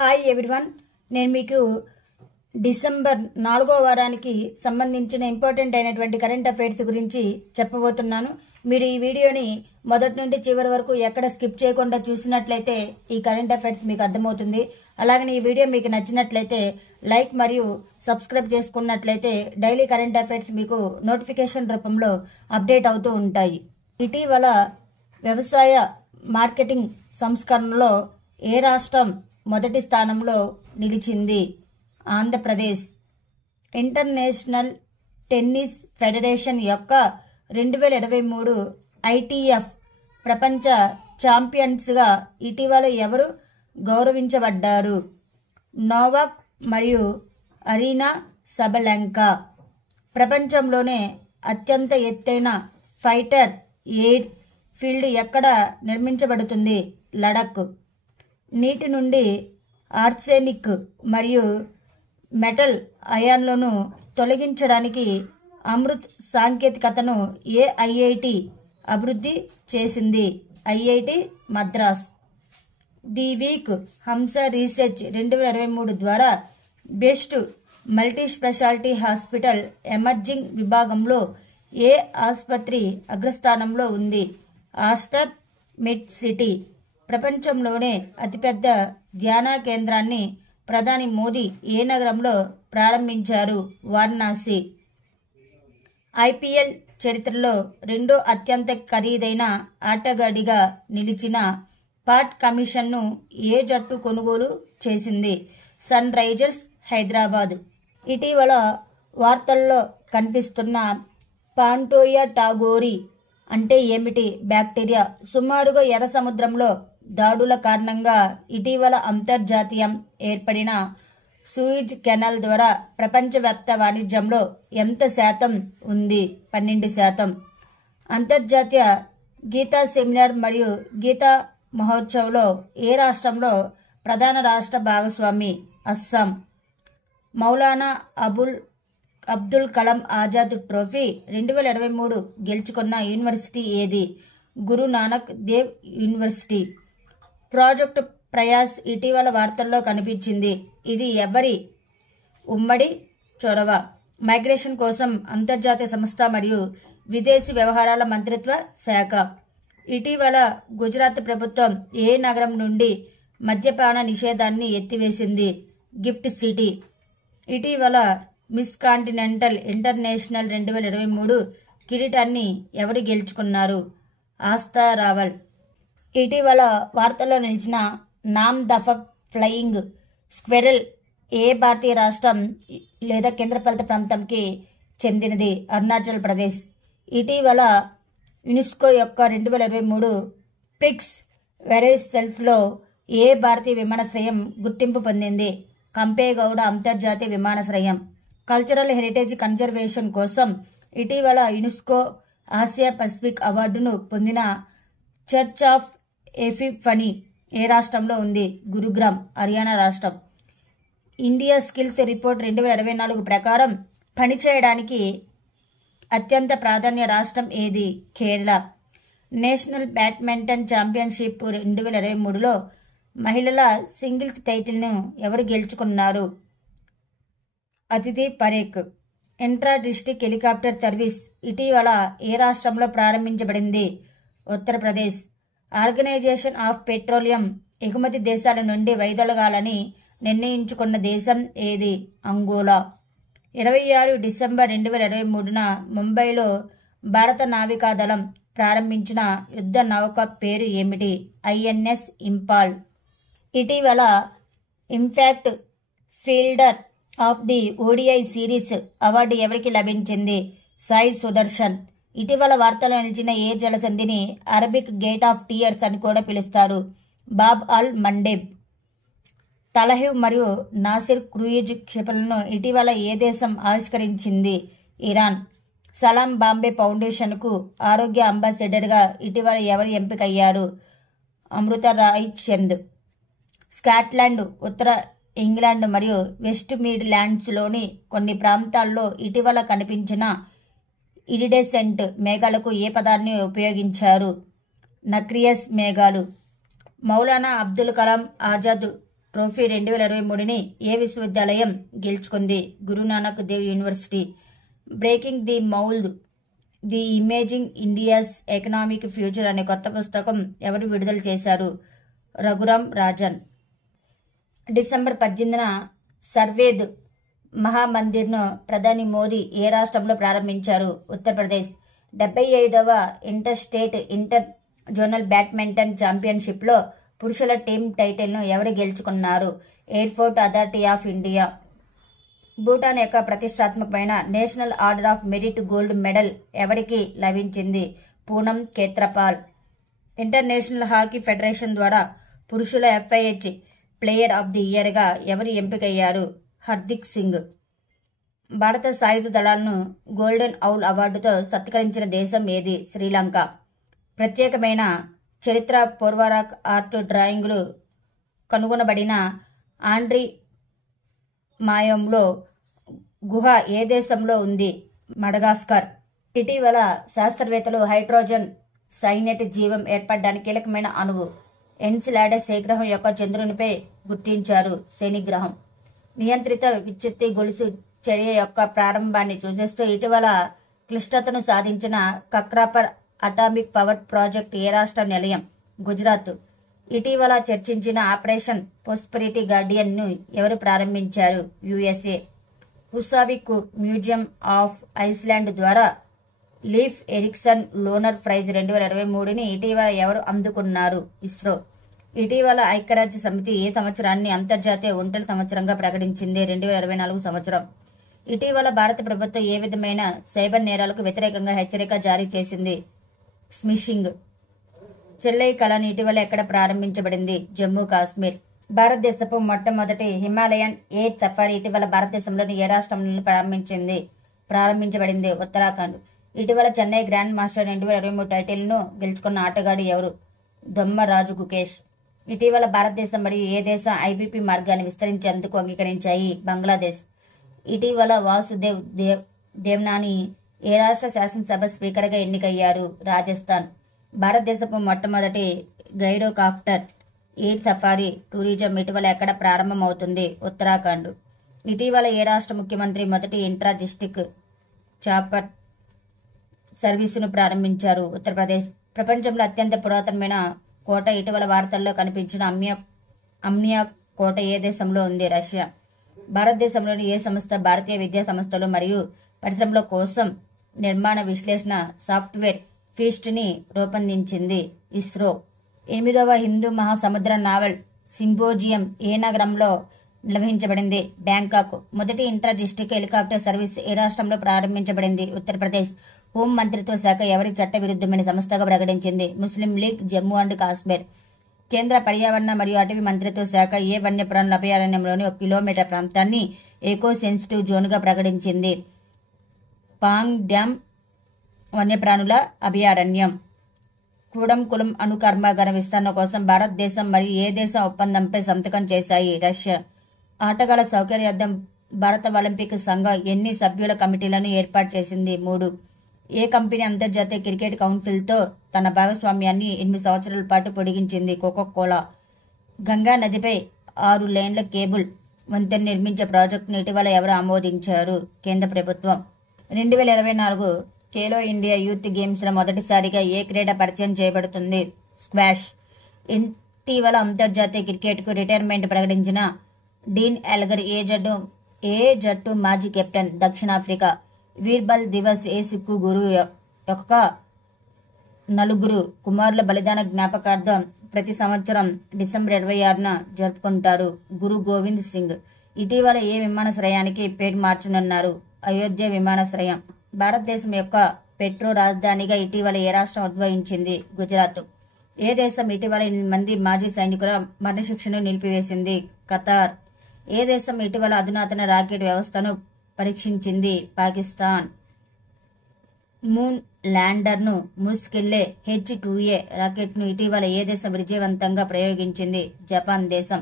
Hi everyone, నేను మీకు December 4వ వారానికి సంబంధించిన ఇంపార్టెంట్ అయినటువంటి కరెంట్ అఫైర్స్ గురించి చెప్పబోతున్నాను. మీరు ఈ వీడియోని మొదటి నుండి చివరి వరకు ఎక్కడ స్కిప్ చేయకుండా చూసినట్లయితే ఈ కరెంట్ అఫైర్స్ మీకు అర్థమవుతుంది. అలాగే ఈ వీడియో మీకు నచ్చినట్లయితే లైక్ మరియు సబ్స్క్రైబ్ చేసుకున్నట్లయితే డైలీ కరెంట్ అఫైర్స్ మీకు నోటిఫికేషన్ రూపంలో అప్డేట్ అవుతూ ఉంటాయి. ఇటీవల వ్యవసాయ మార్కెటింగ్ సంస్కరణలో ఏ రాష్ట్రం మొదటి స్థానంలో నిలిచింది? ఆంధ్రప్రదేశ్. ఇంటర్నేషనల్ టెన్నిస్ ఫెడరేషన్ యొక్క 2023 ITF ప్రపంచ ఛాంపియన్స్గా ఇటీవల ఎవరు గౌరవించబడ్డారు? నోవాక్ మరియు అరీనా సబలెంకా. ప్రపంచంలోనే అత్యంత ఎత్తైన ఫైటర్ ఎయిర్ ఫీల్డ్ ఎక్కడ నిర్మించబడుతుంది? లడఖ్. నీటి నుండి ఆర్సెనిక్ మరియు మెటల్ అయాన్లను తొలగించడానికి అమృత్ సాంకేతికతను ఏ ఐఐటి అభివృద్ధి చేసింది? ఐఐటి మద్రాస్. ది వీక్ హంస రీసెర్చ్ 2023 ద్వారా best multi speciality hospital emerging విభాగంలో ఏ ఆసుపత్రి అగ్రస్థానంలో ఉంది? Aster mid city. ప్రపంచంలోనే అతిపెద్ద ధ్యాన కేంద్రాన్ని ప్రధాని మోదీ ఏ నగరంలో ప్రారంభించారు? వారణాసి. ఐపీఎల్ చరిత్రలో రెండో అత్యంత ఖరీదైన ఆటగాడిగా నిలిచిన పాట్ కమిషన్ను ఏ జట్టు కొనుగోలు చేసింది? Sunrisers Hyderabad. ఇటీవల వార్తల్లో కనిపిస్తున్న పాంటోయా టాగోరి అంటే ఏమిటి? బ్యాక్టీరియా. సుమారుగా ఎర్ర సముద్రంలో దాడుల కారణంగా ఇటీవల అంతర్జాతీయం ఏర్పడిన సూయిజ్ కెనాల్ ద్వారా ప్రపంచవ్యాప్త వాణిజ్యంలో ఎంత శాతం ఉంది? 12%. అంతర్జాతీయ గీతా సెమినార్ మరియు గీతా మహోత్సవ్లో ఏ రాష్ట్రంలో ప్రధాన రాష్ట్ర భాగస్వామి? అస్సాం. మౌలానా అబ్దుల్ కలాం ఆజాద్ ట్రోఫీ 2023 గెలుచుకున్న యూనివర్సిటీ ఏది? గురు నానక్ దేవ్ యూనివర్సిటీ. ప్రాజెక్టు ప్రయాస్ ఇటీవల వార్తల్లో కనిపించింది. ఇది ఎవరి ఉమ్మడి చొరవ? మైగ్రేషన్ కోసం అంతర్జాతీయ సంస్థ మరియు విదేశీ వ్యవహారాల మంత్రిత్వ శాఖ. ఇటీవల గుజరాత్ ప్రభుత్వం ఏ నగరం నుండి మద్యపాన నిషేధాన్ని ఎత్తివేసింది? Gift city. ఇటీవల మిస్ కాంటినెంటల్ ఇంటర్నేషనల్ 2023 కిరీటాన్ని ఎవరు గెలుచుకున్నారు? ఆస్థా రావల్. ఇటీవల వార్తల్లో నిలిచిన నామ్ దఫా ఫ్లయింగ్ స్క్వెరల్ ఏ భారతీయ రాష్ట్రం లేదా కేంద్రపాలిత ప్రాంతంకి చెందినది? అరుణాచల్ ప్రదేశ్. ఇటీవల యునెస్కో యొక్క 2023 ప్రిక్స్ వెరైసెల్ఫ్లో ఏ భారతీయ విమానాశ్రయం గుర్తింపు పొందింది? కంపేగౌడ అంతర్జాతీయ విమానాశ్రయం. కల్చరల్ హెరిటేజ్ కన్జర్వేషన్ కోసం ఇటీవల యునెస్కో ఆసియా పసిఫిక్ అవార్డును పొందిన చర్చ్ ఆఫ్ ఎపిఫనీ ఏ రాష్ట్రంలో ఉంది? గురుగ్రామ్, హర్యానా రాష్ట్రం. ఇండియా స్కిల్స్ రిపోర్ట్ 2024 ప్రకారం పనిచేయడానికి అత్యంత ప్రాధాన్య రాష్ట్రం ఏది? కేరళ. నేషనల్ బ్యాడ్మింటన్ ఛాంపియన్షిప్ 2023లో మహిళల సింగిల్స్ టైటిల్ను ఎవరు గెలుచుకున్నారు? Aditi Parekh. Intra district helicopter service ఇటీవల ఏ రాష్ట్రంలో ప్రారంభించబడింది? ఉత్తరప్రదేశ్. ఆర్గనైజేషన్ ఆఫ్ పెట్రోలియం ఎగుమతి దేశాల నుండి వైదొలగాలని నిర్ణయించుకున్న దేశం ఏది? అంగోలా. 26 డిసెంబర్ 2023న ముంబైలో భారత నావికాదళం ప్రారంభించిన యుద్ధ నౌక పేరు ఏమిటి? ఐఎన్ఎస్ ఇంపాల్. ఇటీవల impact fielder of the ODI series award ఎవరికి లభించింది? సాయి సుదర్శన్. ఇటీవల వార్తలో నిలిచిన ఏ జలసంధిని అరబిక్ గేట్ ఆఫ్ టీయర్స్ అని కూడా పిలుస్తారు? బాబ్ అల్ మండేబ్. తలహివ్ మరియు నాసిర్ క్రూయిజ్ క్షిపణులను ఇటీవల ఏ దేశం ఆవిష్కరించింది? ఇరాన్. సలాం బాంబే ఫౌండేషన్కు ఆరోగ్య అంబాసిడర్గా ఇటీవల ఎవరు ఎంపికయ్యారు? అమృత రాయ్ చంద్. స్కాట్లాండ్, ఉత్తర ఇంగ్లాండ్ మరియు వెస్ట్ మిడ్లాండ్స్లోని కొన్ని ప్రాంతాల్లో ఇటీవల కనిపించిన ఇరిడెసెంట్ మేఘాలకు ఏ పదాన్ని ఉపయోగించారు? నక్రియస్ మేఘాలు. మౌలానా అబ్దుల్ కలాం ఆజాద్ ట్రోఫీ 2023ని ఏ విశ్వవిద్యాలయం గెలుచుకుంది? Guru Nanak Dev university. Breaking the mould, the imaging India's economic future అనే కొత్త పుస్తకం ఎవరు విడుదల చేశారు? రఘురామ్ రాజన్. డిసెంబర్ 18న సర్వేద్ మహామందిర్ను ప్రధాని మోదీ ఏ రాష్ట్రంలో ప్రారంభించారు? ఉత్తరప్రదేశ్. 75వ inter state inter zonal badminton ఛాంపియన్షిప్లో పురుషుల టీం టైటిల్ను ఎవరు గెలుచుకున్నారు? Airport authority of India. Bhutan యొక్క ప్రతిష్టాత్మకమైన national order of merit gold medal ఎవరికి లభించింది? పూనం కేత్రపాల్. ఇంటర్నేషనల్ హాకీ ఫెడరేషన్ ద్వారా పురుషుల FIH ప్లేయర్ ఆఫ్ ది ఇయర్గా ఎవరు ఎంపికయ్యారు? హర్దిక్ సింగ్. భారత సాయుధ దళాలను గోల్డెన్ ఔల్ అవార్డుతో సత్కరించిన దేశం ఏది? శ్రీలంక. ప్రత్యేకమైన చరిత్ర పూర్వరాక్ ఆర్ట్ డ్రాయింగులు కనుగొనబడిన ఆండ్రీ మాయంలో గుహ ఏ దేశంలో ఉంది? మడగాస్కర్. ఇటీవల శాస్త్రవేత్తలు హైడ్రోజన్ సైనైడ్ జీవం ఏర్పడడానికి కీలకమైన అణువు ఎన్సిలాడస్ ఏ గ్రహం యొక్క చంద్రునిపై గుర్తించారు? శని గ్రహం. నియంత్రిత విద్యుత్ గొలుసు చర్య యొక్క ప్రారంభాన్ని సూచిస్తూ ఇటీవల క్లిష్టతను సాధించిన కక్రాపర్ అటామిక్ పవర్ ప్రాజెక్ట్ ఏ రాష్ట్ర నిలయం? గుజరాత్. ఇటీవల చర్చించిన ఆపరేషన్ ప్రాస్పెరిటీ గార్డియన్ ను ఎవరు ప్రారంభించారు? USA. హుసావిక్ మ్యూజియం ఆఫ్ ఐస్లాండ్ ద్వారా లీఫ్ ఎరిక్సన్ లోనర్ ప్రైజ్ 2023ని ఇటీవల ఎవరు అందుకున్నారు? ఇస్రో. ఇటీవల ఐక్యరాజ్య సమితి ఏ సంవత్సరాన్ని అంతర్జాతీయ ఒంటెల సంవత్సరంగా ప్రకటించింది? 2024 సంవత్సరం. ఇటీవల భారత ప్రభుత్వం ఏ విధమైన సైబర్ నేరాలకు వ్యతిరేకంగా హెచ్చరిక జారీ చేసింది? స్మిషింగ్. చెల్లై కళను ఇటీవల ఎక్కడ ప్రారంభించబడింది? జమ్మూ కాశ్మీర్. భారతదేశపు మొట్టమొదటి హిమాలయన్ ఎయిర్ సఫారీ ఇటీవల భారతదేశంలోని ఏ రాష్ట్రంలో ప్రారంభించబడింది? ఉత్తరాఖండ్. ఇటీవల చెన్నై గ్రాండ్ మాస్టర్ 2023 టైటిల్ను గెలుచుకున్న ఆటగాడు ఎవరు? దొమ్మరాజు గుకేష్. ఇటీవల భారతదేశం మరియు ఏ దేశం IBP మార్గాన్ని విస్తరించేందుకు అంగీకరించాయి? బంగ్లాదేశ్. ఇటీవల వాసుదేవ్ దేవ్నాని ఏ రాష్ట్ర శాసనసభ స్పీకర్గా ఎన్నికయ్యారు? రాజస్థాన్. భారతదేశపు మొట్టమొదటి గైరోకాప్టర్ ఎయిర్ సఫారీ టూరిజం ఇటీవల ఎక్కడ ప్రారంభమవుతుంది? ఉత్తరాఖండ్. ఇటీవల ఏ రాష్ట్ర ముఖ్యమంత్రి మొదటి ఇంట్రా డిస్టిక్ చాపర్ సర్వీసును ప్రారంభించారు? ఉత్తరప్రదేశ్. ప్రపంచంలో అత్యంత పురాతనమైన కోట ఇటీవల వార్తల్లో కనిపించిన అమ్నియా కోట ఏ దేశంలో ఉంది? రష్యా. భారతదేశంలోని ఏ సంస్థ భారతీయ విద్యా సంస్థలు మరియు పరిశ్రమల కోసం నిర్మాణ విశ్లేషణ సాఫ్ట్వేర్ ఫీస్ట్ ని రూపొందించింది? ఇస్రో. 8వ హిందూ మహాసముద్ర నావల్ సింపోజియం ఏ నగరంలో నిర్వహించబడింది? బ్యాంకాక్. మొదటి ఇంటర్ డిస్ట్రిక్ట్ హెలికాప్టర్ సర్వీస్ ఏ రాష్ట్రంలో ప్రారంభించబడింది? ఉత్తరప్రదేశ్. హోం మంత్రిత్వ శాఖ ఎవరి చట్ట విరుద్ధమైన సంస్థగా ప్రకటించింది? ముస్లిం లీగ్ జమ్మూ అండ్ కాశ్మీర్. కేంద్ర పర్యావరణ మరియు అటవీ మంత్రిత్వ శాఖ ఏ వన్యప్రాణుల అభయారణ్యంలోని 1 కిలోమీటర్ ప్రాంతాన్ని ఎకో సెన్సిటివ్ జోన్గా ప్రకటించింది? పాంగ్ డ్యామ్ వన్యప్రాణుల అభయారణ్యం. కూడంకులం అణు కర్మాగార విస్తరణ కోసం భారతదేశం మరియు ఏ దేశం ఒప్పందంపై సంతకం చేశాయి? రష్యా. ఆటగాళ్ల సౌకర్యార్థం భారత ఒలింపిక్ సంఘం ఎన్ని సభ్యుల కమిటీలను ఏర్పాటు చేసింది? 3. ఏ కంపెనీ అంతర్జాతీయ క్రికెట్ కౌన్సిల్తో తన భాగస్వామ్యాన్ని 8 సంవత్సరాల పాటు పొడిగించింది? కోకోకోలా. గంగా నదిపై 6 లేన్ల కేబుల్ వంతెన నిర్మించే ప్రాజెక్టును ఇటీవల ఎవరు ఆమోదించారు? కేంద్ర ప్రభుత్వం. 2024 ఖేలో ఇండియా యూత్ గేమ్స్లో మొదటిసారిగా ఏ క్రీడ పరిచయం చేయబడుతుంది? స్క్వాష్. ఇటీవల అంతర్జాతీయ క్రికెట్కు రిటైర్మెంట్ ప్రకటించిన డీన్ ఎల్గర్ ఏ జట్టు మాజీ కెప్టెన్? దక్షిణాఫ్రికా. వీర్బల్ దివస్ ఏ సిక్కు గురువు యొక్క 4 కుమారుల బలిదాన జ్ఞాపకార్థం ప్రతి సంవత్సరం డిసెంబర్ 26న జరుపుకుంటారు? గురు గోవింద్ సింగ్. ఇటీవల ఏ విమానాశ్రయానికి పేరు మార్చనున్నారు? అయోధ్య విమానాశ్రయం. భారతదేశం యొక్క పెట్రో రాజధానిగా ఇటీవల ఏ రాష్ట్రం ఉద్భవించింది? గుజరాత్. ఏ దేశం ఇటీవల 8 మంది మాజీ సైనికుల మరణశిక్షను నిలిపివేసింది? ఖతార్. ఏ దేశం ఇటీవల అధునాతన రాకెట్ వ్యవస్థను పరీక్షించింది? పాకిస్తాన్. మూన్ ల్యాండర్ను మోసుకెళ్లే H-2A రాకెట్ను ఇటీవల ఏ దేశం విజయవంతంగా ప్రయోగించింది? జపాన్ దేశం.